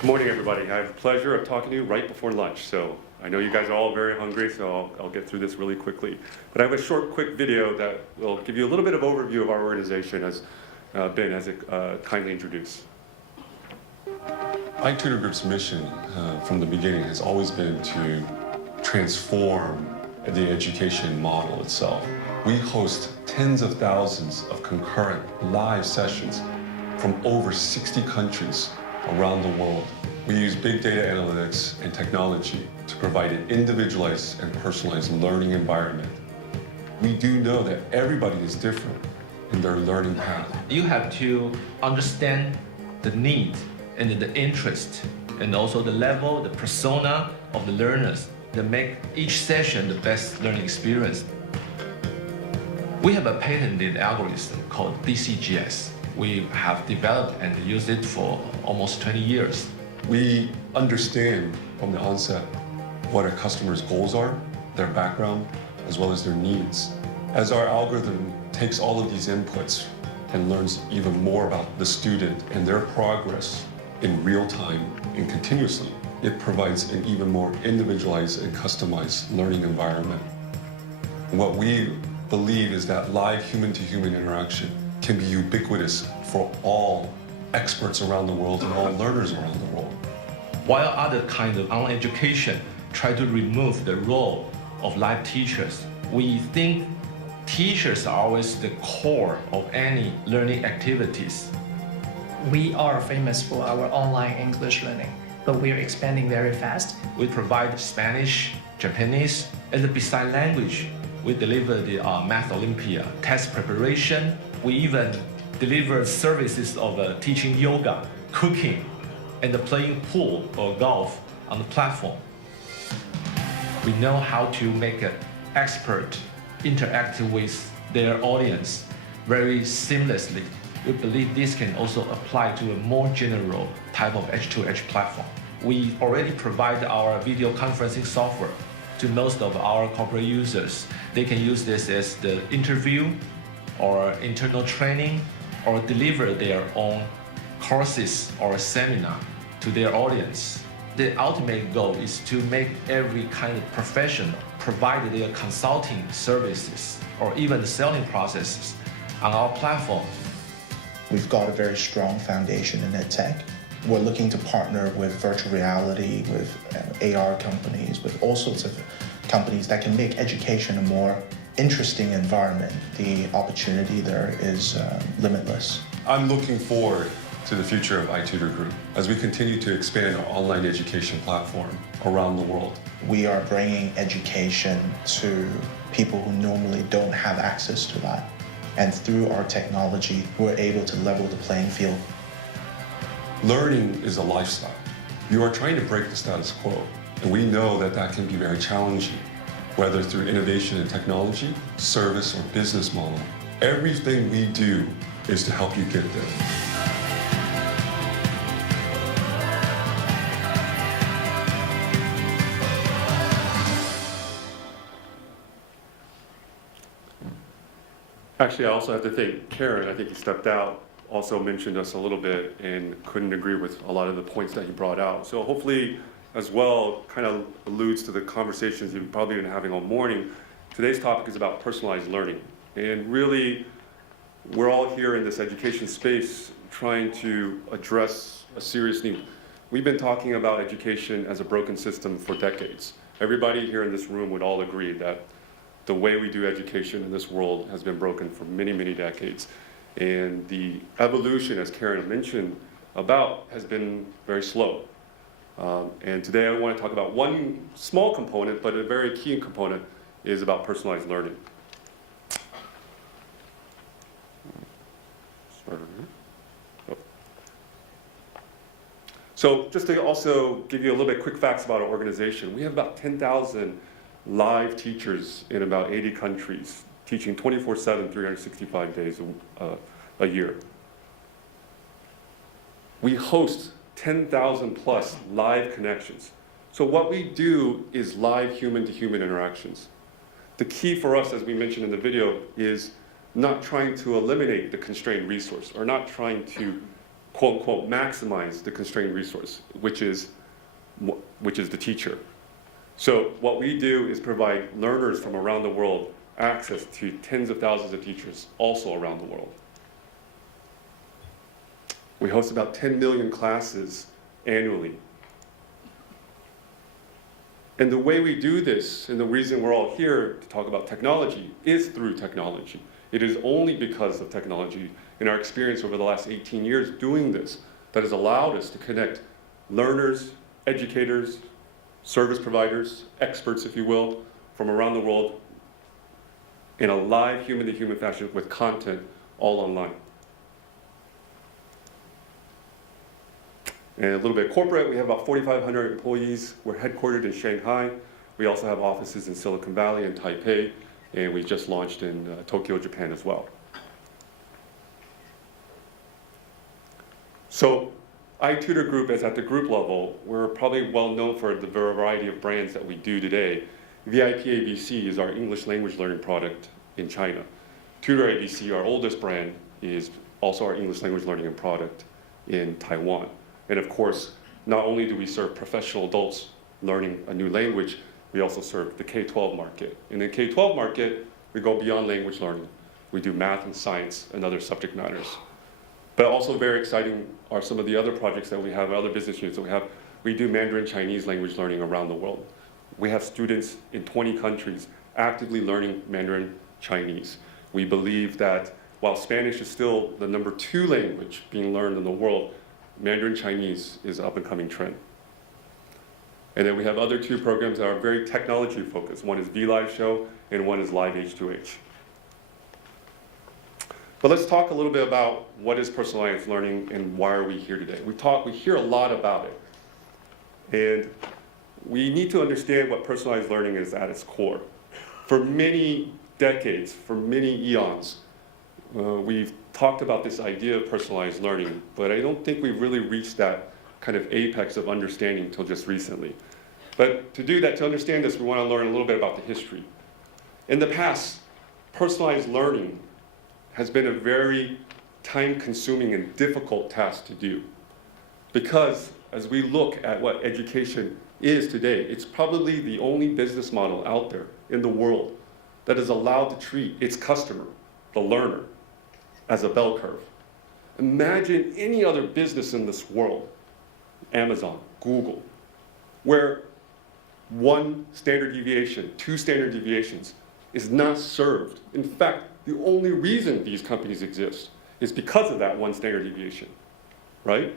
Good morning, everybody. I have the pleasure of talking to you right before lunch. So I know you guys are all very hungry, so I'll get through this really quickly. But I have a short, quick video that will give you a little bit of overview of our organization, as Ben has kindly introduced. iTutorGroup's mission from the beginning has always been to transform the education model itself. We host tens of thousands of concurrent live sessions from over 60 countries around the world. We use big data analytics and technology to provide an individualized and personalized learning environment. We do know that everybody is different in their learning path. You have to understand the need and the interest and also the level, the persona of the learners that make each session the best learning experience. We have a patented algorithm called DCGS. We have developed and used it for almost 20 years. We understand from the onset what our customers' goals are, their background, as well as their needs. As our algorithm takes all of these inputs and learns even more about the student and their progress in real time and continuously, it provides an even more individualized and customized learning environment. What we believe is that live human-to-human interaction can be ubiquitous for all experts around the world and all learners around the world. While other kinds of online education try to remove the role of live teachers, we think teachers are always the core of any learning activities. We are famous for our online English learning, but we are expanding very fast. We provide Spanish, Japanese, and besides language, we deliver the Math Olympia, test preparation. We even deliver services of teaching yoga, cooking, and playing pool or golf on the platform. We know how to make an expert interact with their audience very seamlessly. We believe this can also apply to a more general type of H2H platform. We already provide our video conferencing software to most of our corporate users. They can use this as the interview or internal training or deliver their own courses or seminar to their audience. The ultimate goal is to make every kind of professional provide their consulting services or even the selling processes on our platform. We've got a very strong foundation in EdTech. We're looking to partner with virtual reality, with AR companies, with all sorts of companies that can make education a more interesting environment. The opportunity there is limitless. I'm looking forward to the future of iTutorGroup as we continue to expand our online education platform around the world. We are bringing education to people who normally don't have access to that. And through our technology, we're able to level the playing field. Learning is a lifestyle. You are trying to break the status quo, and we know that that can be very challenging, whether through innovation in technology, service, or business model. Everything we do is to help you get there. Actually, I also have to thank Karen. I think he stepped out, also mentioned us a little bit and couldn't agree with a lot of the points that he brought out. So hopefully, as well, kind of alludes to the conversations you've probably been having all morning. Today's topic is about personalized learning. And really, we're all here in this education space trying to address a serious need. We've been talking about education as a broken system for decades. Everybody here in this room would all agree that the way we do education in this world has been broken for many, many decades. And the evolution, as Karen mentioned about, has been very slow. And today I want to talk about one small component, but a very key component, is about personalized learning. So just to also give you a little bit quick facts about our organization, we have about 10,000 live teachers in about 80 countries, teaching 24/7, 365 days a year. We host 10,000 plus live connections. So what we do is live human-to-human interactions. The key for us, as we mentioned in the video, is not trying to eliminate the constrained resource or not trying to quote unquote maximize the constrained resource, which is the teacher. So what we do is provide learners from around the world access to tens of thousands of teachers also around the world. We host about 10 million classes annually. And the way we do this, and the reason we're all here to talk about technology, is through technology. It is only because of technology, in our experience over the last 18 years doing this, that has allowed us to connect learners, educators, service providers, experts, if you will, from around the world in a live human-to-human fashion with content all online. And a little bit corporate, we have about 4,500 employees. We're headquartered in Shanghai. We also have offices in Silicon Valley and Taipei, and we just launched in Tokyo, Japan as well. So iTutorGroup is at the group level. We're probably well known for the variety of brands that we do today. VIP ABC is our English language learning product in China. Tutor ABC, our oldest brand, is also our English language learning product in Taiwan. And of course, not only do we serve professional adults learning a new language, we also serve the K-12 market. In the K-12 market, we go beyond language learning. We do math and science and other subject matters. But also very exciting are some of the other projects that we have, other business units that we have. We do Mandarin Chinese language learning around the world. We have students in 20 countries actively learning Mandarin Chinese. We believe that while Spanish is still the #2 language being learned in the world, Mandarin Chinese is an up-and-coming trend. And then we have other 2 programs that are very technology focused. One is VLive Show and one is Live H2H. But let's talk a little bit about what is personalized learning and why are we here today. We hear a lot about it. And we need to understand what personalized learning is at its core. For many decades, for many eons, we've talked about this idea of personalized learning, but I don't think we've really reached that kind of apex of understanding until just recently. But to do that, to understand this, we want to learn a little bit about the history. In the past, personalized learning has been a very time-consuming and difficult task to do. Because as we look at what education is today, it's probably the only business model out there in the world that is allowed to treat its customer, the learner, as a bell curve. Imagine any other business in this world, Amazon, Google, where 1 standard deviation, 2 standard deviations is not served. In fact, the only reason these companies exist is because of that 1 standard deviation, right?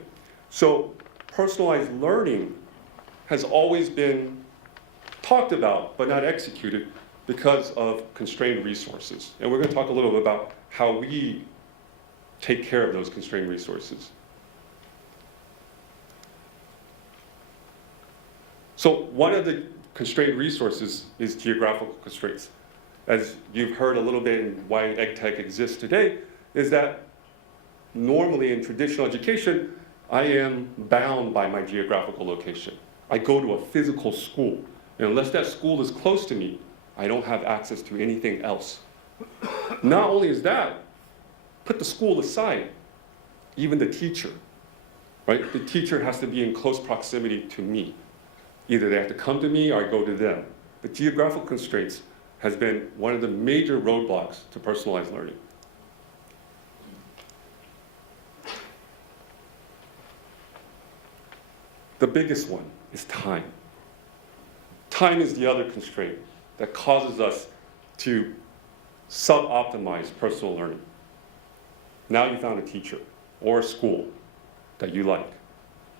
So personalized learning has always been talked about but not executed because of constrained resources. And we're going to talk a little bit about how we take care of those constrained resources. So one of the constrained resources is geographical constraints. As you've heard a little bit in why EdTech exists today, is that normally in traditional education, I am bound by my geographical location. I go to a physical school, and unless that school is close to me, I don't have access to anything else. Not only is that, put the school aside, even the teacher, right? The teacher has to be in close proximity to me. Either they have to come to me or I go to them. The geographical constraints has been one of the major roadblocks to personalized learning. The biggest one is time. Time is the other constraint that causes us to sub-optimize personal learning. Now you found a teacher or a school that you like,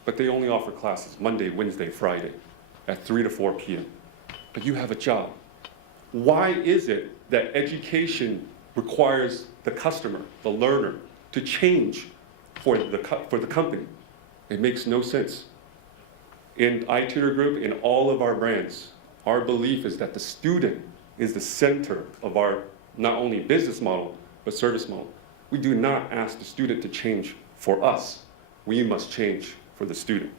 but they only offer classes Monday, Wednesday, Friday at 3 to 4 p.m. But you have a job. Why is it that education requires the customer, the learner, to change for the company? It makes no sense. In iTutorGroup, in all of our brands, our belief is that the student is the center of our not only business model, but service model. We do not ask the student to change for us. We must change for the student.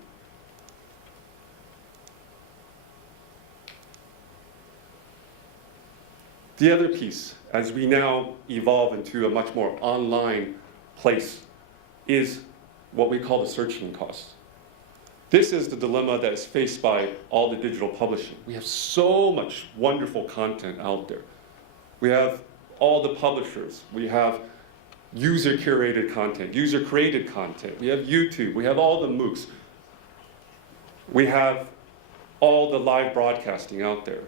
The other piece, as we now evolve into a much more online place, is what we call the searching costs. This is the dilemma that is faced by all the digital publishing. We have so much wonderful content out there. We have all the publishers. We have user-curated content, user-created content. We have YouTube. We have all the MOOCs. We have all the live broadcasting out there.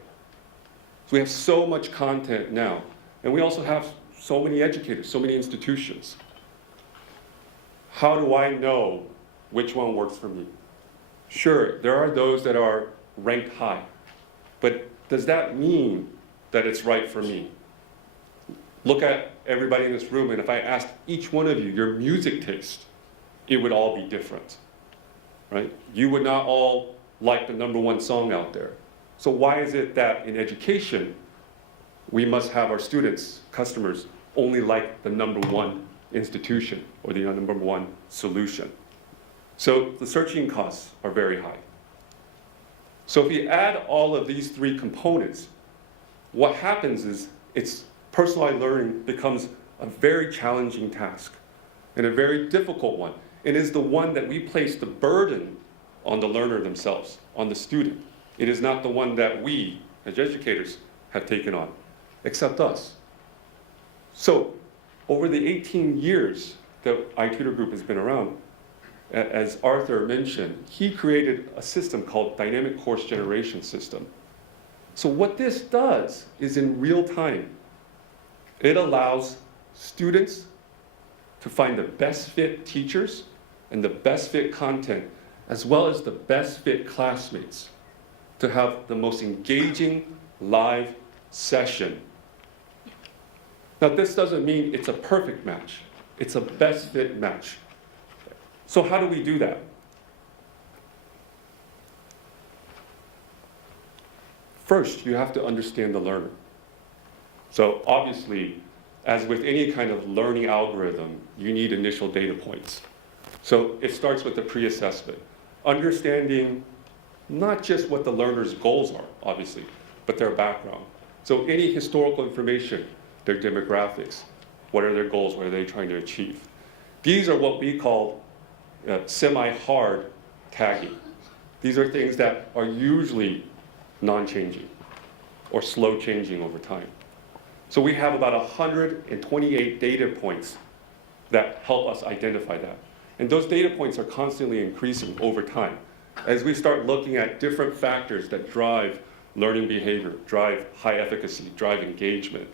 So we have so much content now. And we also have so many educators, so many institutions. How do I know which one works for me? Sure, there are those that are ranked high, but does that mean that it's right for me? Look at everybody in this room, and if I asked each one of you your music taste, it would all be different, right? You would not all like the #1 song out there. So why is it that in education, we must have our students, customers, only like the #1 institution or the #1 solution? So the searching costs are very high. So if you add all of these three components, what happens is personalized learning becomes a very challenging task and a very difficult one. It is the one that we place the burden on the learner themselves, on the student. It is not the one that we, as educators, have taken on, except us. So over the 18 years that iTutorGroup has been around, as Arthur mentioned, he created a system called Dynamic Course Generation System. So what this does is in real time, it allows students to find the best fit teachers and the best fit content, as well as the best fit classmates, to have the most engaging live session. Now, this doesn't mean it's a perfect match. It's a best fit match. So how do we do that? First, you have to understand the learner. So obviously, as with any kind of learning algorithm, you need initial data points. So it starts with the pre-assessment, understanding not just what the learner's goals are, obviously, but their background. So any historical information, their demographics, what are their goals, what are they trying to achieve? These are what we call semi-hard tagging. These are things that are usually non-changing or slow changing over time. So we have about 128 data points that help us identify that. And those data points are constantly increasing over time. As we start looking at different factors that drive learning behavior, drive high efficacy, drive engagement,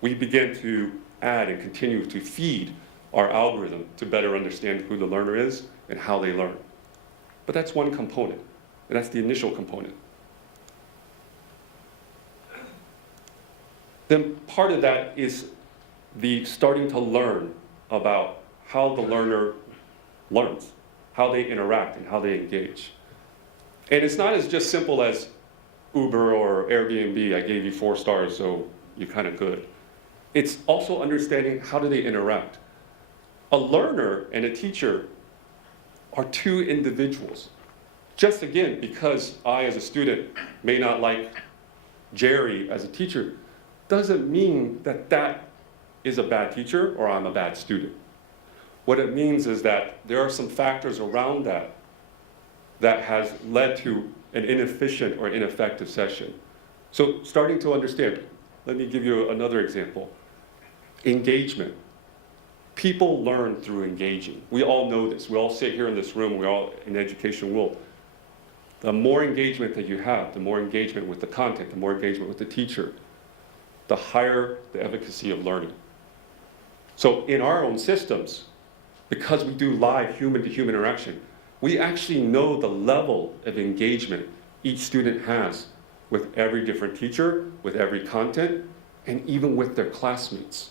we begin to add and continue to feed our algorithm to better understand who the learner is and how they learn. But that's one component, and that's the initial component. Then part of that is the starting to learn about how the learner learns, how they interact and how they engage. And it's not as just simple as Uber or Airbnb, I gave you 4 stars, so you're kind of good. It's also understanding how do they interact. A learner and a teacher are two individuals. Just again, because I as a student may not like Jerry as a teacher, doesn't mean that that is a bad teacher or I'm a bad student. What it means is that there are some factors around that that has led to an inefficient or ineffective session. So starting to understand, let me give you another example. Engagement. People learn through engaging. We all know this. We all sit here in this room. We're all in the education world. The more engagement that you have, the more engagement with the content, the more engagement with the teacher, the higher the efficacy of learning. So in our own systems, because we do live human-to-human interaction, we actually know the level of engagement each student has with every different teacher, with every content, and even with their classmates.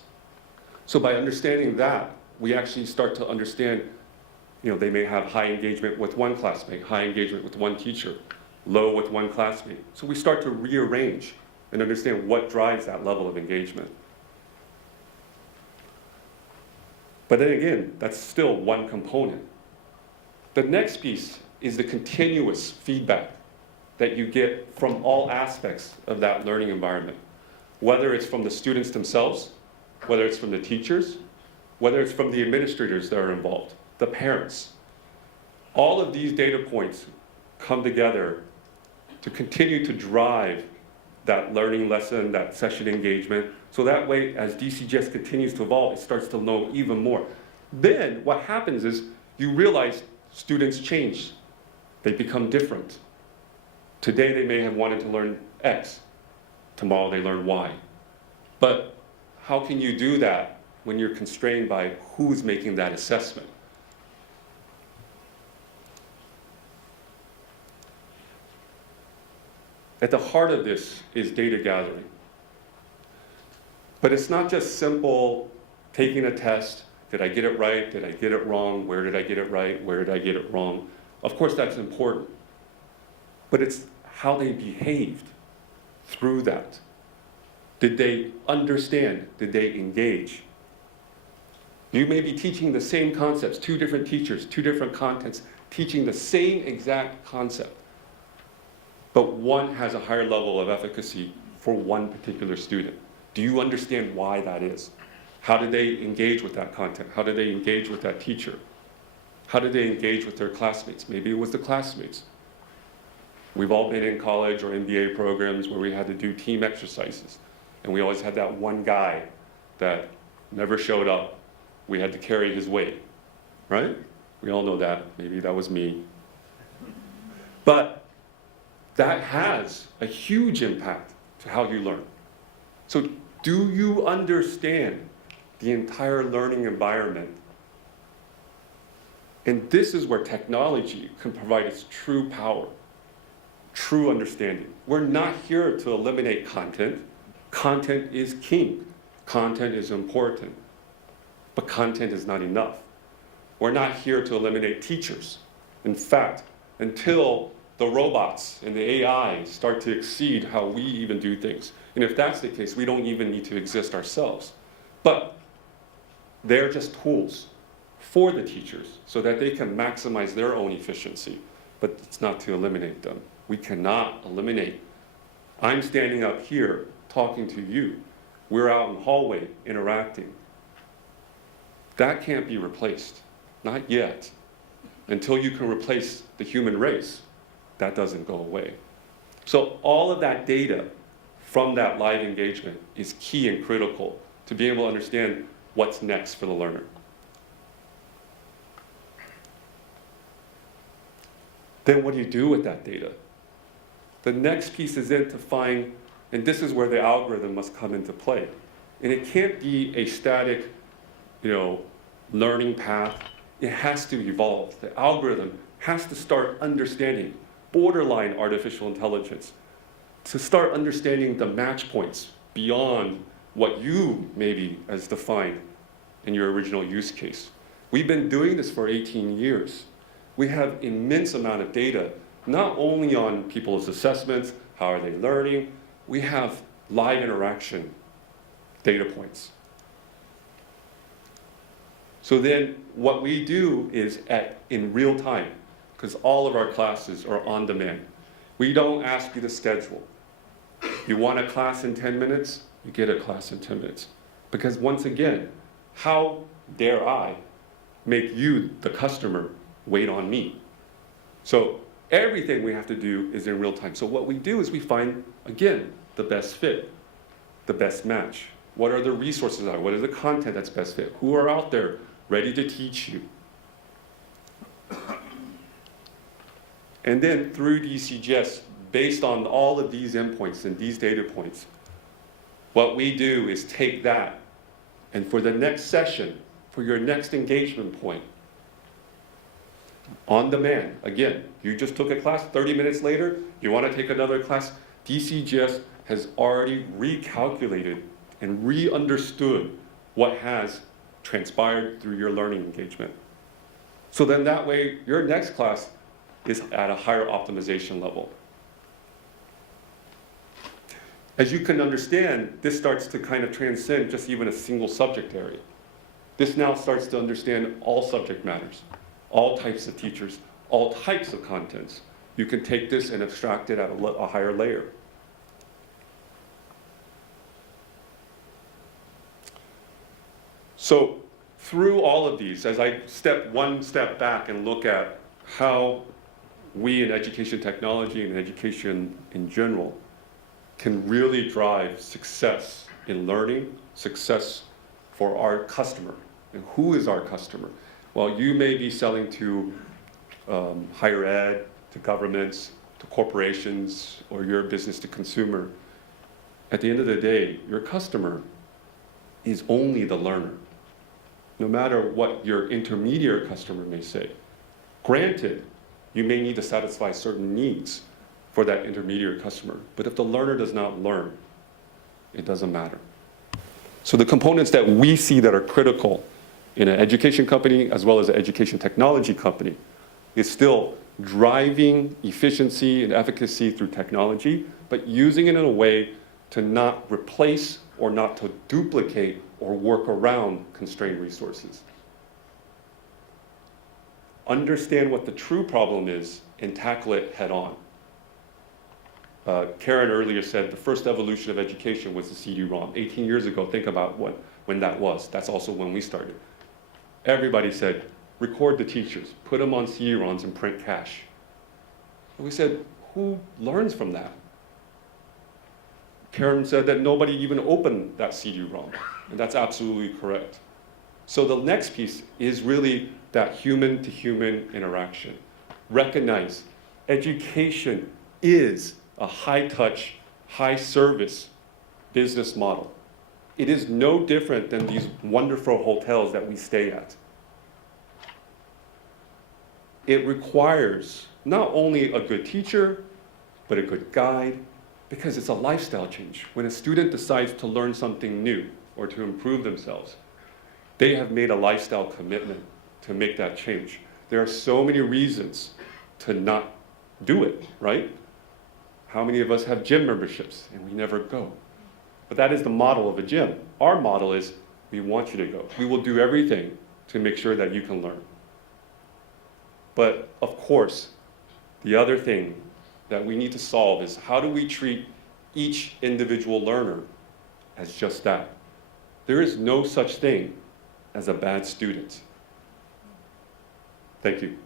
So by understanding that, we actually start to understand, they may have high engagement with one classmate, high engagement with one teacher, low with one classmate. So we start to rearrange and understand what drives that level of engagement. But then again, that's still one component. The next piece is the continuous feedback that you get from all aspects of that learning environment, whether it's from the students themselves, whether it's from the teachers, whether it's from the administrators that are involved, the parents, All of these data points come together to continue to drive that learning lesson, that session engagement. So that way, as DCGS continues to evolve, it starts to know even more. Then what happens is you realize students change. They become different. Today they may have wanted to learn X. Tomorrow they learn Y. But how can you do that when you're constrained by who's making that assessment? At the heart of this is data gathering. But it's not just simple taking a test. Did I get it right? Did I get it wrong? Where did I get it right? Where did I get it wrong? Of course, that's important. But it's how they behaved through that. Did they understand? Did they engage? You may be teaching the same concepts, two different teachers, two different contents, teaching the same exact concept. But one has a higher level of efficacy for one particular student. Do you understand why that is? How did they engage with that content? How did they engage with that teacher? How did they engage with their classmates? Maybe it was the classmates. We've all been in college or MBA programs where we had to do team exercises. And we always had that one guy that never showed up. We had to carry his weight, right? We all know that. Maybe that was me. But that has a huge impact to how you learn. So do you understand the entire learning environment? And this is where technology can provide its true power, true understanding. We're not here to eliminate content. Content is king. Content is important. But content is not enough. We're not here to eliminate teachers. In fact, until the robots and the AI start to exceed how we even do things. And if that's the case, we don't even need to exist ourselves. But they're just tools for the teachers so that they can maximize their own efficiency. But it's not to eliminate them. We cannot eliminate. I'm standing up here talking to you. We're out in the hallway interacting. That can't be replaced. Not yet. Until you can replace the human race, that doesn't go away. So all of that data from that live engagement is key and critical to be able to understand what's next for the learner. Then what do you do with that data? The next piece is then to find, and this is where the algorithm must come into play. And it can't be a static, learning path. It has to evolve. The algorithm has to start understanding borderline artificial intelligence, to start understanding the match points beyond what you maybe as defined in your original use case. We've been doing this for 18 years. We have immense amount of data, not only on people's assessments, how are they learning, we have live interaction data points. So then what we do is in real time, because all of our classes are on demand. We don't ask you to schedule. You want a class in 10 minutes, you get a class in 10 minutes. Because once again, how dare I make you, the customer, wait on me? So everything we have to do is in real time. So what we do is we find, again, the best fit, the best match. What are the resources out? What is the content that's best fit? Who are out there ready to teach you? And then through DCGS, based on all of these endpoints and these data points, what we do is take that, and for the next session, for your next engagement point, on demand, again, you just took a class, 30 minutes later, you want to take another class, DCGS has already recalculated and re-understood what has transpired through your learning engagement. So then that way, your next class is at a higher optimization level. As you can understand, this starts to kind of transcend just even a single subject area. This now starts to understand all subject matters, all types of teachers, all types of contents. You can take this and abstract it at a higher layer. So through all of these, as I step one step back and look at how we in education technology and education in general can really drive success in learning, success for our customer. And who is our customer? Well, you may be selling to higher ed, to governments, to corporations, or your business to consumer. At the end of the day, your customer is only the learner, no matter what your intermediate customer may say. Granted, you may need to satisfy certain needs for that intermediate customer, but if the learner does not learn, it doesn't matter. So the components that we see that are critical in an education company as well as an education technology company is still driving efficiency and efficacy through technology, but using it in a way to not replace or not to duplicate or work around constrained resources. Understand what the true problem is and tackle it head on. Karen earlier said the first evolution of education was the CD-ROM. 18 years ago, think about when that was. That's also when we started. Everybody said, record the teachers, put them on CD-ROMs and print cash. And we said, who learns from that? Karen said that nobody even opened that CD-ROM, and that's absolutely correct. So the next piece is really that human-to-human interaction. Recognize education is a high-touch, high-service business model. It is no different than these wonderful hotels that we stay at. It requires not only a good teacher, but a good guide, because it's a lifestyle change. When a student decides to learn something new or to improve themselves, they have made a lifestyle commitment to make that change. There are so many reasons to not do it, right? How many of us have gym memberships and we never go? But that is the model of a gym. Our model is we want you to go. We will do everything to make sure that you can learn. But of course, the other thing that we need to solve is how do we treat each individual learner as just that? There is no such thing as a bad student. Thank you.